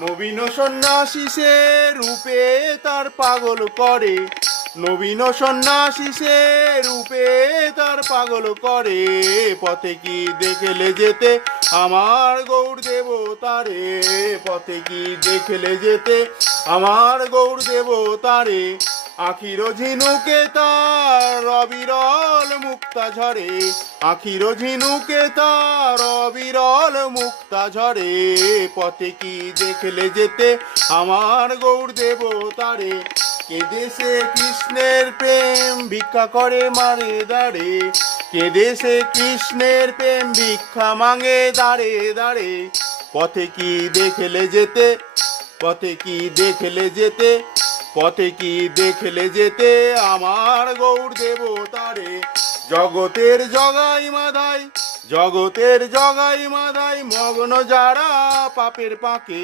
নবীন সন্ন্যাসী সে রূপে তার পাগল করে, নবীন সন্ন্যাসী সে রূপে তার পাগল করে। পথে কি দেখলে যেতে আমার গৌর দেবতারে, পথে কি দেখলে যেতে আমার গৌর দেবতারে। আখির ঝিনুকে তার অবিরল মুক্তা ঝরে, আখির ঝিনুকে তার অবিরল মুক্তা ঝরে। পথে কি দেখলে যেতে আমার গৌর দেবতারে। কেঁদে সে কৃষ্ণের প্রেম ভিক্ষা করে মারে দাঁড়ে, কেঁদে সে কৃষ্ণের প্রেম ভিক্ষা মাঙে দাঁড়ে দাঁড়ে। পথে কি দেখলে যেতে, পথে কি দেখলে যেতে, পথে কি দেখলে যেতে আমার গৌর দেবতারে। জগতের জগাই মাধাই, জগতের জগাই মাধাই মগ্ন যারা পাপের পাকে।